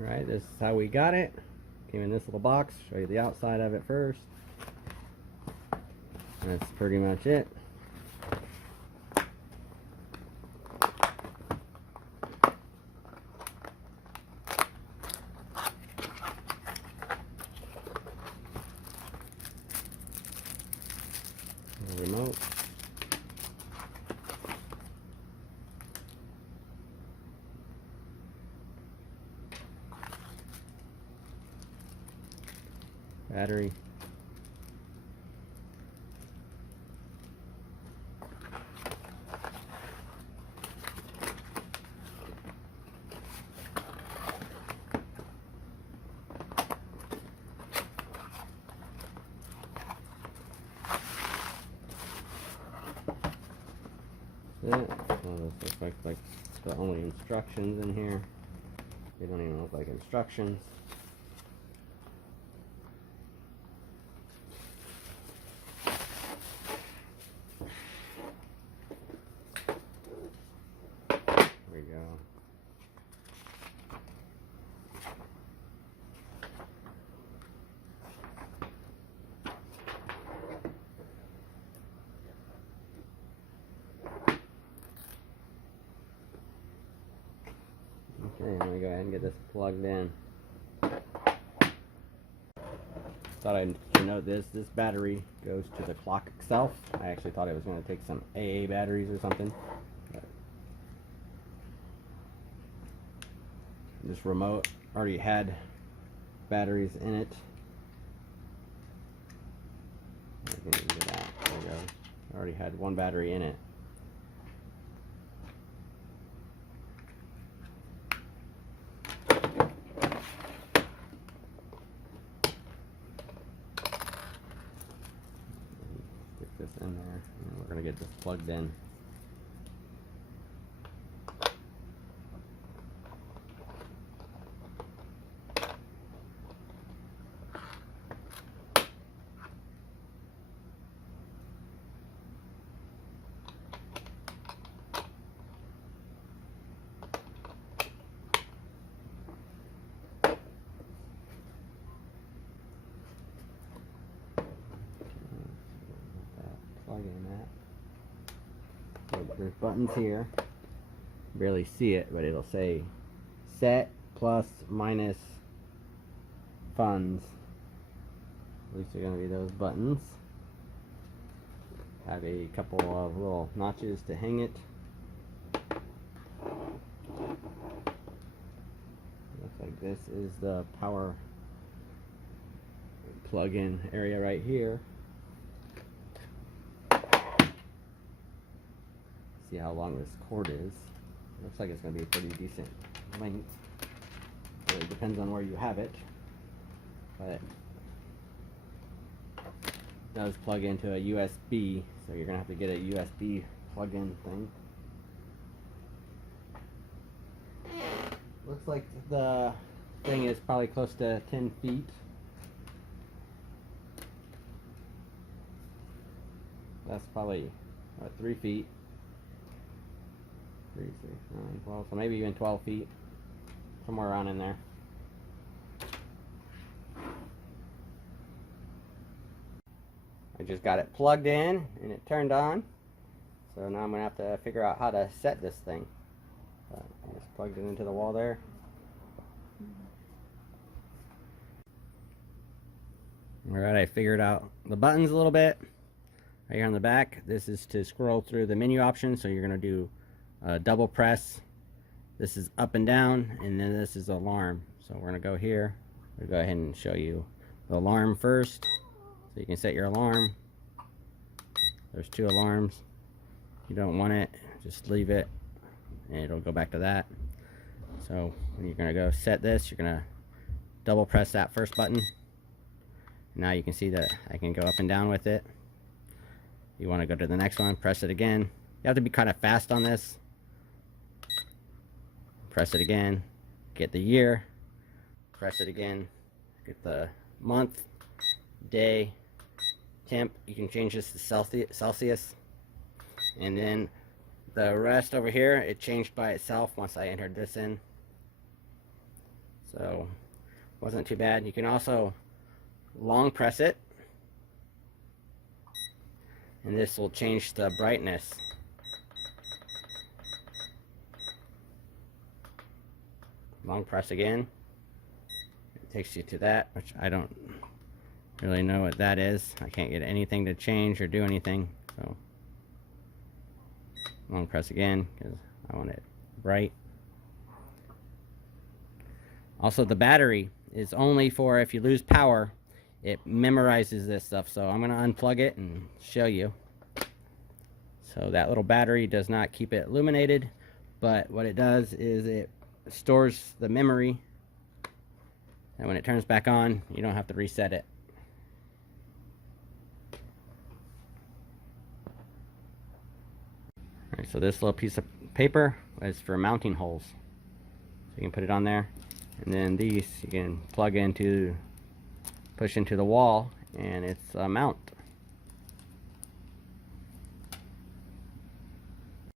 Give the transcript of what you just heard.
Alright, this is how we got it. Came in this little box. Show you the outside of it first. That's pretty much it. The remote. Battery. Well, this looks like the only instructions in here. They don't even look like instructions. There we go. Okay, I'm gonna go ahead and get this plugged in. Thought I'd note this battery goes to the clock itself. I actually thought it was going to take some AA batteries or something. But this remote already had batteries in it. I can do that. There we go. I already had one battery in it. This in there, and we're going to get this plugged in. Plug in that. So there's buttons here. Barely see it, but it'll say set, plus, minus, funds. At least they're going to be those buttons. Have a couple of little notches to hang it. Looks like this is the power plug-in area right here. See how long this cord is. Looks like it's going to be a pretty decent length. It depends on where you have it, but it does plug into a USB, so you're going to have to get a USB plug-in thing. Looks like the thing is probably close to 10 feet. That's probably 3 feet. 3, 6, 9, 12, so maybe even 12 feet, somewhere around in there. I just got it plugged in and it turned on, so now I'm gonna have to figure out how to set this thing. I just plugged it into the wall there. Alright, I figured out the buttons a little bit. Right here on the back, this is to scroll through the menu options, so you're gonna do double press. This is up and down, and then this is alarm. So we're gonna go here. We'll go ahead and show you the alarm first, so you can set your alarm. There's 2 alarms. If you don't want it, just leave it and it'll go back to that. So when you're gonna go set this, you're gonna double press that first button. Now you can see that I can go up and down with it. You want to go to the next one, press it again. You have to be kind of fast on this. Press it again, get the year, press it again, get the month, day, temp. You can change this to Celsius, and then the rest over here, it changed by itself once I entered this in. So wasn't too bad. You can also long press it, and this will change the brightness. Long press again. It takes you to that, which I don't really know what that is. I can't get anything to change or do anything. So long press again because I want it bright. Also, the battery is only for if you lose power, it memorizes this stuff. So I'm going to unplug it and show you. So that little battery does not keep it illuminated, but what it does is it stores the memory, and when it turns back on, you don't have to reset it. Alright, so this little piece of paper is for mounting holes. So you can put it on there, and then these you can plug into, push into the wall, and it's a mount.